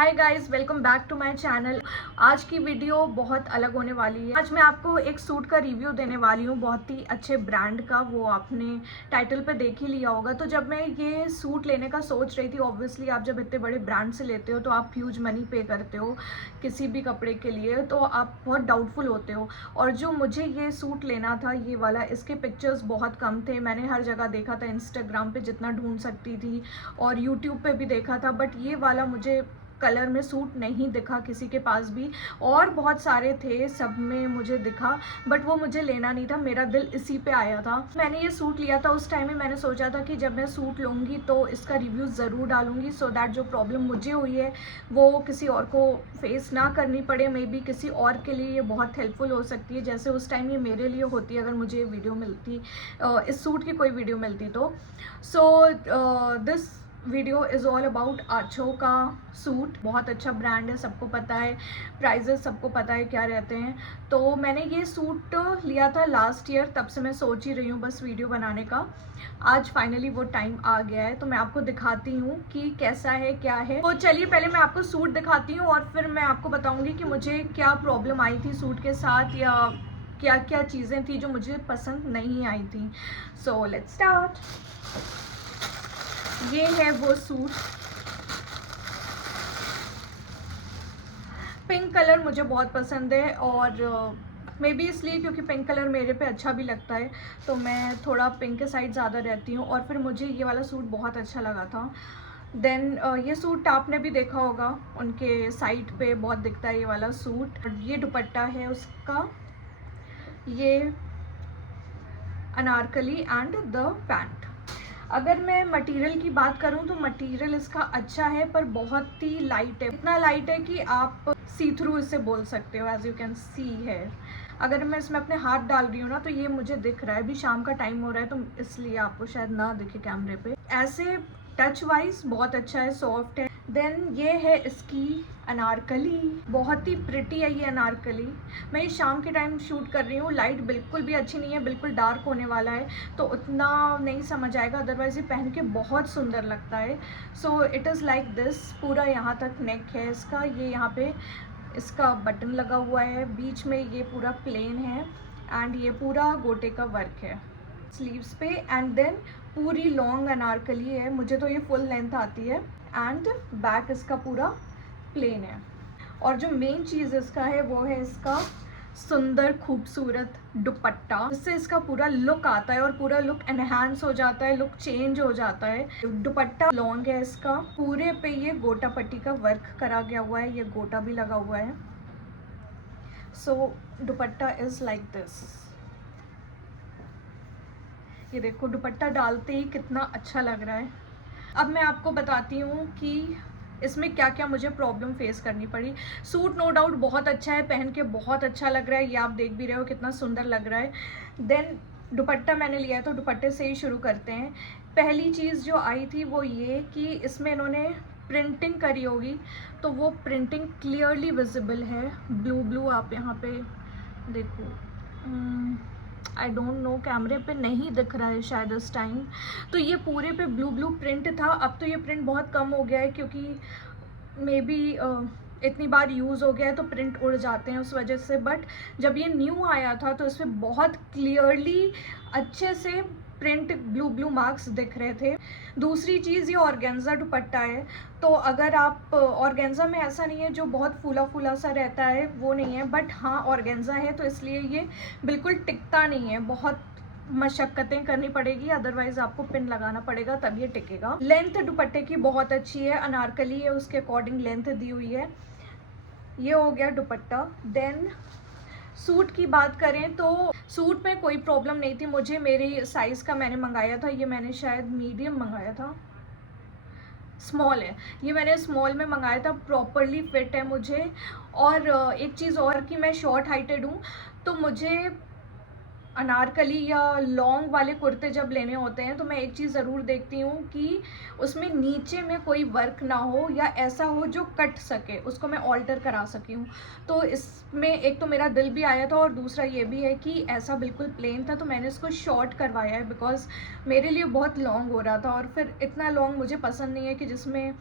Hi guys, welcome back to my channel. आज की video बहुत अलग होने वाली है। आज मैं आपको एक सूट का रिव्यू देने वाली हूँ, बहुत ही अच्छे ब्रांड का। वो आपने टाइटल पे देख ही लिया होगा। तो जब मैं ये सूट लेने का सोच रही थी, ऑब्वियसली आप जब इतने बड़े ब्रांड से लेते हो तो आप ह्यूज मनी पे करते हो किसी भी कपड़े के लिए, तो आप बहुत डाउटफुल होते हो। और जो मुझे ये सूट लेना था, ये वाला, इसके पिक्चर्स बहुत कम थे। मैंने हर जगह देखा था, इंस्टाग्राम पे जितना ढूंढ सकती थी और यूट्यूब पे भी देखा था, बट ये वाला मुझे कलर में सूट नहीं दिखा किसी के पास भी। और बहुत सारे थे, सब में मुझे दिखा, बट वो मुझे लेना नहीं था। मेरा दिल इसी पे आया था। मैंने ये सूट लिया था, उस टाइम में मैंने सोचा था कि जब मैं सूट लूँगी तो इसका रिव्यू ज़रूर डालूँगी, सो दैट जो प्रॉब्लम मुझे हुई है वो किसी और को फेस ना करनी पड़े। मे बी किसी और के लिए ये बहुत हेल्पफुल हो सकती है, जैसे उस टाइम ये मेरे लिए होती है अगर मुझे ये वीडियो मिलती, इस सूट की कोई वीडियो मिलती तो। So this video is all about Aachho का सूट। बहुत अच्छा ब्रांड है, सबको पता है, प्राइजेस सबको पता है क्या रहते हैं। तो मैंने ये सूट लिया था लास्ट ईयर, तब से मैं सोच ही रही हूँ बस वीडियो बनाने का। आज फाइनली वो टाइम आ गया है, तो मैं आपको दिखाती हूँ कि कैसा है क्या है। तो चलिए पहले मैं आपको सूट दिखाती हूँ और फिर मैं आपको बताऊँगी कि मुझे क्या प्रॉब्लम आई थी सूट के साथ, या क्या क्या चीज़ें थी जो मुझे पसंद नहीं आई थी। So let's start. ये है वो सूट। पिंक कलर मुझे बहुत पसंद है और मे बी इसलिए क्योंकि पिंक कलर मेरे पे अच्छा भी लगता है, तो मैं थोड़ा पिंक के साइड ज़्यादा रहती हूँ। और फिर मुझे ये वाला सूट बहुत अच्छा लगा था। देन ये सूट आपने भी देखा होगा, उनके साइट पे बहुत दिखता है ये वाला सूट। ये दुपट्टा है उसका, ये अनारकली एंड द पैंट। अगर मैं मटेरियल की बात करूं तो मटेरियल इसका अच्छा है, पर बहुत ही लाइट है। इतना लाइट है कि आप सी थ्रू इसे बोल सकते हो, एज यू कैन सी है। अगर मैं इसमें अपने हाथ डाल रही हूँ ना तो ये मुझे दिख रहा है। अभी शाम का टाइम हो रहा है तो इसलिए आपको शायद ना दिखे कैमरे पे। ऐसे टच वाइज बहुत अच्छा है, सॉफ्ट है। देन ये है इसकी अनारकली। बहुत ही प्रिटी है ये अनारकली। मैं ये शाम के टाइम शूट कर रही हूँ, लाइट बिल्कुल भी अच्छी नहीं है, बिल्कुल डार्क होने वाला है तो उतना नहीं समझ आएगा, अदरवाइज ये पहन के बहुत सुंदर लगता है। So it is like this. पूरा यहाँ तक नेक है इसका, ये यहाँ पे इसका बटन लगा हुआ है, बीच में ये पूरा प्लेन है एंड ये पूरा गोटे का वर्क है स्लीव्स पे। एंड देन पूरी लॉन्ग अनारकली है, मुझे तो ये फुल लेंथ आती है। एंड बैक इसका पूरा प्लेन है। और जो मेन चीज़ इसका है वो है इसका सुंदर खूबसूरत दुपट्टा, जिससे इसका पूरा लुक आता है और पूरा लुक एनहांस हो जाता है, लुक चेंज हो जाता है। दुपट्टा लॉन्ग है इसका, पूरे पे ये गोटा पट्टी का वर्क करा गया हुआ है, ये गोटा भी लगा हुआ है। सो दुपट्टा इज लाइक दिस। ये देखो, दुपट्टा डालते ही कितना अच्छा लग रहा है। अब मैं आपको बताती हूँ कि इसमें क्या क्या मुझे प्रॉब्लम फेस करनी पड़ी। सूट नो डाउट बहुत अच्छा है, पहन के बहुत अच्छा लग रहा है, ये आप देख भी रहे हो कितना सुंदर लग रहा है। देन दुपट्टा मैंने लिया है तो दुपट्टे से ही शुरू करते हैं। पहली चीज़ जो आई थी वो ये कि इसमें इन्होंने प्रिंटिंग करी होगी, तो वो प्रिंटिंग क्लियरली विजिबल है। ब्लू ब्लू आप यहाँ पे देखो, आई डोंट नो, कैमरे पे नहीं दिख रहा है शायद इस टाइम। तो ये पूरे पे ब्लू ब्लू प्रिंट था। अब तो ये प्रिंट बहुत कम हो गया है क्योंकि मे बी इतनी बार यूज़ हो गया है तो प्रिंट उड़ जाते हैं उस वजह से। बट जब ये न्यू आया था तो इसमें बहुत क्लियरली अच्छे से प्रिंट ब्लू ब्लू मार्क्स दिख रहे थे। दूसरी चीज़, ये ऑर्गेन्जा दुपट्टा है, तो अगर आप ऑर्गेन्जा में ऐसा नहीं है जो बहुत फूला फूला सा रहता है, वो नहीं है, बट हाँ ऑर्गेन्जा है तो इसलिए ये बिल्कुल टिकता नहीं है, बहुत मशक्क़तें करनी पड़ेगी, अदरवाइज आपको पिन लगाना पड़ेगा तब ये टिकेगा। लेंथ दुपट्टे की बहुत अच्छी है, अनारकली है उसके अकॉर्डिंग लेंथ दी हुई है। ये हो गया दुपट्टा। देन सूट की बात करें तो सूट में कोई प्रॉब्लम नहीं थी मुझे। मेरी साइज़ का मैंने मंगाया था, ये मैंने शायद मीडियम मंगाया था, स्मॉल है, ये मैंने स्मॉल में मंगाया था, प्रॉपरली फिट है मुझे। और एक चीज़ और कि मैं शॉर्ट हाइटेड हूँ, तो मुझे अनारकली या लॉन्ग वाले कुर्ते जब लेने होते हैं तो मैं एक चीज़ ज़रूर देखती हूँ कि उसमें नीचे में कोई वर्क ना हो या ऐसा हो जो कट सके, उसको मैं ऑल्टर करा सकी हूँ। तो इसमें एक तो मेरा दिल भी आया था और दूसरा ये भी है कि ऐसा बिल्कुल प्लेन था तो मैंने इसको शॉर्ट करवाया है, बिकॉज मेरे लिए बहुत लॉन्ग हो रहा था और फिर इतना लॉन्ग मुझे पसंद नहीं है कि जिसमें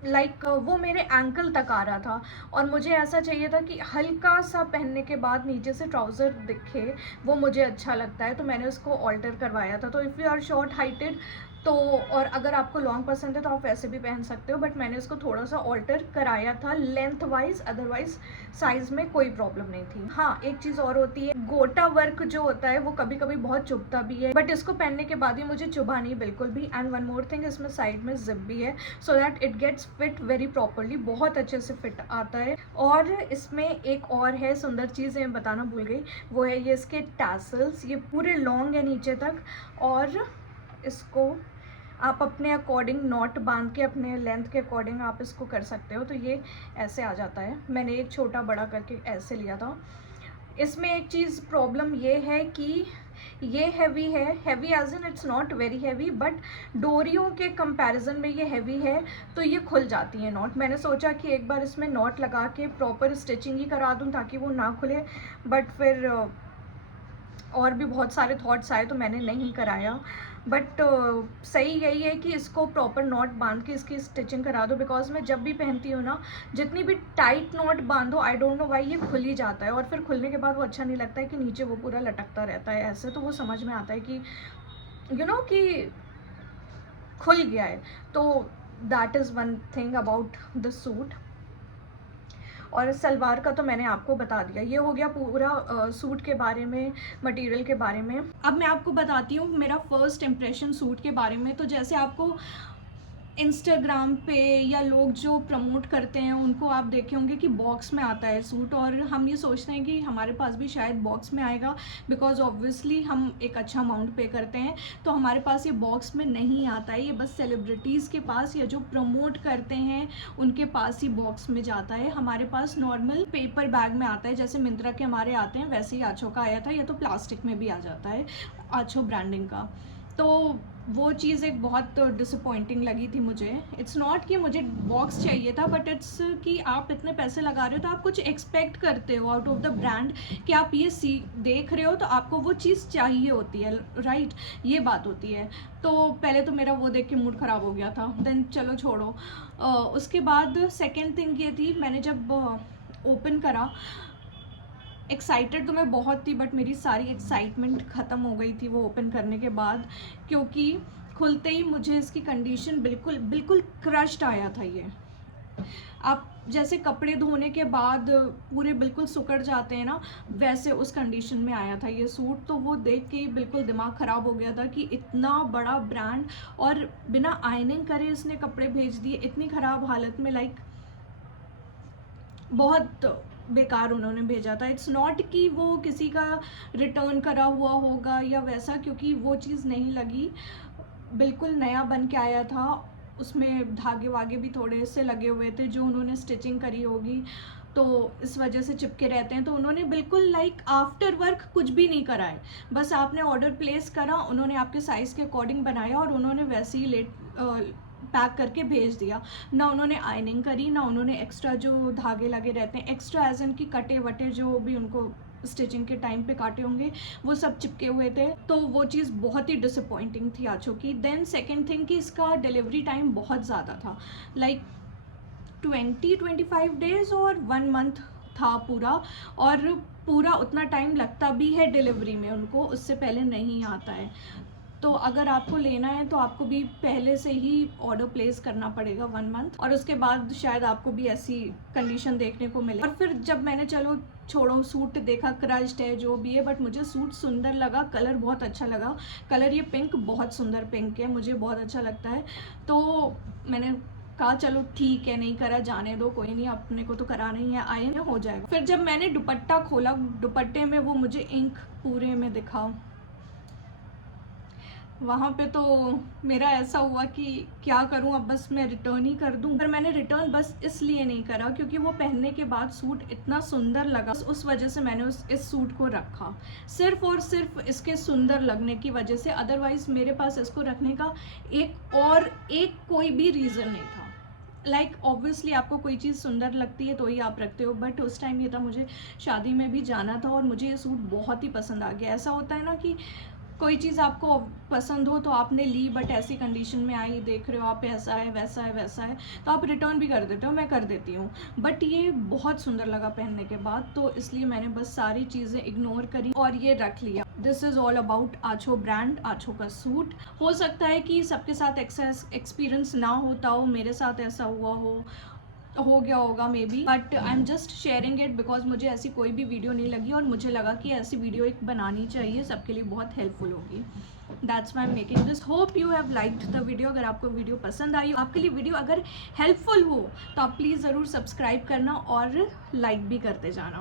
वो मेरे एंकल तक आ रहा था और मुझे ऐसा चाहिए था कि हल्का सा पहनने के बाद नीचे से ट्राउज़र दिखे, वो मुझे अच्छा लगता है, तो मैंने उसको ऑल्टर करवाया था। तो if you are short heighted तो, और अगर आपको लॉन्ग पसंद है तो आप वैसे भी पहन सकते हो, बट मैंने उसको थोड़ा सा ऑल्टर कराया था लेंथ वाइज, अदरवाइज साइज़ में कोई प्रॉब्लम नहीं थी। हाँ, एक चीज़ और होती है, गोटा वर्क जो होता है वो कभी कभी बहुत चुभता भी है, बट इसको पहनने के बाद ही मुझे चुभा नहीं बिल्कुल भी। एंड वन मोर थिंग, इसमें साइड में जिप भी है so that it gets fit very properly, बहुत अच्छे से फिट आता है। और इसमें एक और है सुंदर चीज़, मैं बताना भूल गई, वो है ये इसके टैसल्स, ये पूरे लॉन्ग है नीचे तक, और इसको आप अपने अकॉर्डिंग नॉट बांध के अपने लेंथ के अकॉर्डिंग आप इसको कर सकते हो। तो ये ऐसे आ जाता है, मैंने एक छोटा बड़ा करके ऐसे लिया था। इसमें एक चीज़ प्रॉब्लम ये है कि ये हैवी है, heavy as in it's not very heavy, but डोरियों के कंपैरिजन में ये हैवी है, तो ये खुल जाती है नॉट। मैंने सोचा कि एक बार इसमें नॉट लगा के प्रॉपर स्टिचिंग ही करा दूं ताकि वो ना खुले, बट फिर और भी बहुत सारे थॉट्स आए तो मैंने नहीं कराया। बट सही यही है कि इसको प्रॉपर नॉट बांध के इसकी स्टिचिंग करा दो, बिकॉज मैं जब भी पहनती हूँ ना, जितनी भी टाइट नॉट बांधो, आई डोंट नो वाई ये खुल ही जाता है, और फिर खुलने के बाद वो अच्छा नहीं लगता है कि नीचे वो पूरा लटकता रहता है ऐसे, तो वो समझ में आता है कि कि खुल गया है। तो that is one thing about the suit. और सलवार का तो मैंने आपको बता दिया, ये हो गया पूरा सूट के बारे में, मटेरियल के बारे में। अब मैं आपको बताती हूँ मेरा फर्स्ट इम्प्रेशन सूट के बारे में। तो जैसे आपको इंस्टाग्राम पे या लोग जो प्रमोट करते हैं उनको आप देखे होंगे कि बॉक्स में आता है सूट, और हम ये सोचते हैं कि हमारे पास भी शायद बॉक्स में आएगा, बिकॉज ऑब्वियसली हम एक अच्छा अमाउंट पे करते हैं। तो हमारे पास ये बॉक्स में नहीं आता है, ये बस सेलिब्रिटीज़ के पास या जो प्रमोट करते हैं उनके पास ही बॉक्स में जाता है। हमारे पास नॉर्मल पेपर बैग में आता है, जैसे मिंत्रा के हमारे आते हैं वैसे ही आचो का आया था, या तो प्लास्टिक में भी आ जाता है आचो ब्रांडिंग का। तो वो चीज़ एक बहुत डिसअपॉइंटिंग लगी थी मुझे। इट्स नॉट कि मुझे बॉक्स चाहिए था, बट इट्स कि आप इतने पैसे लगा रहे हो तो आप कुछ एक्सपेक्ट करते हो आउट ऑफ द ब्रांड, कि आप ये देख रहे हो तो आपको वो चीज़ चाहिए होती है, राइट? ये बात होती है। तो पहले तो मेरा वो देख के मूड ख़राब हो गया था, देन चलो छोड़ो। उसके बाद सेकेंड थिंग ये थी, मैंने जब ओपन करा, एक्साइटेड तो मैं बहुत थी, बट मेरी सारी एक्साइटमेंट ख़त्म हो गई थी वो ओपन करने के बाद, क्योंकि खुलते ही मुझे इसकी कंडीशन बिल्कुल बिल्कुल क्रश्ड आया था। ये आप जैसे कपड़े धोने के बाद पूरे बिल्कुल सुकड़ जाते हैं ना, वैसे उस कंडीशन में आया था ये सूट। तो वो देख के ही बिल्कुल दिमाग ख़राब हो गया था कि इतना बड़ा ब्रांड और बिना आयनिंग करे इसने कपड़े भेज दिए इतनी ख़राब हालत में, लाइक बहुत बेकार उन्होंने भेजा था। इट्स नॉट कि वो किसी का रिटर्न करा हुआ होगा या वैसा, क्योंकि वो चीज़ नहीं लगी, बिल्कुल नया बन के आया था। उसमें धागे वागे भी थोड़े से लगे हुए थे जो उन्होंने स्टिचिंग करी होगी, तो इस वजह से चिपके रहते हैं। तो उन्होंने बिल्कुल लाइक आफ्टर वर्क कुछ भी नहीं करा है, बस आपने ऑर्डर प्लेस करा, उन्होंने आपके साइज़ के अकॉर्डिंग बनाया और उन्होंने वैसे ही पैक करके भेज दिया। ना उन्होंने आयनिंग करी, ना उन्होंने एक्स्ट्रा जो धागे लगे रहते हैं, एक्स्ट्रा एज इन की कटे वटे जो भी उनको स्टिचिंग के टाइम पे काटे होंगे, वो सब चिपके हुए थे। तो वो चीज़ बहुत ही डिसअपॉइंटिंग थी आचो की। देन सेकेंड थिंग कि इसका डिलीवरी टाइम बहुत ज़्यादा था, लाइक 20-25 डेज़ और 1 मंथ था पूरा, और पूरा उतना टाइम लगता भी है डिलीवरी में उनको, उससे पहले नहीं आता है। तो अगर आपको लेना है तो आपको भी पहले से ही ऑर्डर प्लेस करना पड़ेगा 1 मंथ, और उसके बाद शायद आपको भी ऐसी कंडीशन देखने को मिले। और फिर जब मैंने चलो छोड़ो सूट देखा, क्रश्ड है जो भी है, बट मुझे सूट सुंदर लगा, कलर बहुत अच्छा लगा। कलर ये पिंक बहुत सुंदर पिंक है, मुझे बहुत अच्छा लगता है। तो मैंने कहा चलो ठीक है, नहीं करा जाने दो, कोई नहीं, अपने को तो कराना ही है, आए ना हो जाएगा। फिर जब मैंने दुपट्टा खोला, दुपट्टे में वो मुझे इंक पूरे में दिखा, वहाँ पे तो मेरा ऐसा हुआ कि क्या करूँ, अब बस मैं रिटर्न ही कर दूँ। पर मैंने रिटर्न बस इसलिए नहीं करा क्योंकि वो पहनने के बाद सूट इतना सुंदर लगा, उस वजह से मैंने इस सूट को रखा, सिर्फ और सिर्फ इसके सुंदर लगने की वजह से। अदरवाइज़ मेरे पास इसको रखने का एक कोई भी रीज़न नहीं था। लाइक ऑब्वियसली आपको कोई चीज़ सुंदर लगती है तो ही आप रखते हो, बट उस टाइम ये था मुझे शादी में भी जाना था और मुझे ये सूट बहुत ही पसंद आ गया। ऐसा होता है ना कि कोई चीज़ आपको पसंद हो तो आपने ली, बट ऐसी कंडीशन में आई, देख रहे हो आप ऐसा है वैसा है वैसा है, तो आप रिटर्न भी कर देते हो, मैं कर देती हूँ। बट ये बहुत सुंदर लगा पहनने के बाद, तो इसलिए मैंने बस सारी चीज़ें इग्नोर करी और ये रख लिया। This is all about Aachho brand, Aachho का सूट। हो सकता है कि सबके साथ एक्सपीरियंस ना होता हो, मेरे साथ ऐसा हुआ हो गया होगा may be, but I am just sharing it because मुझे ऐसी कोई भी वीडियो नहीं लगी और मुझे लगा कि ऐसी वीडियो एक बनानी चाहिए, सबके लिए बहुत हेल्पफुल होगी। That's why am making this. Hope you have liked the video. अगर आपको वीडियो पसंद आई, आपके लिए वीडियो अगर हेल्पफुल हो, तो आप प्लीज़ ज़रूर सब्सक्राइब करना और लाइक भी करते जाना।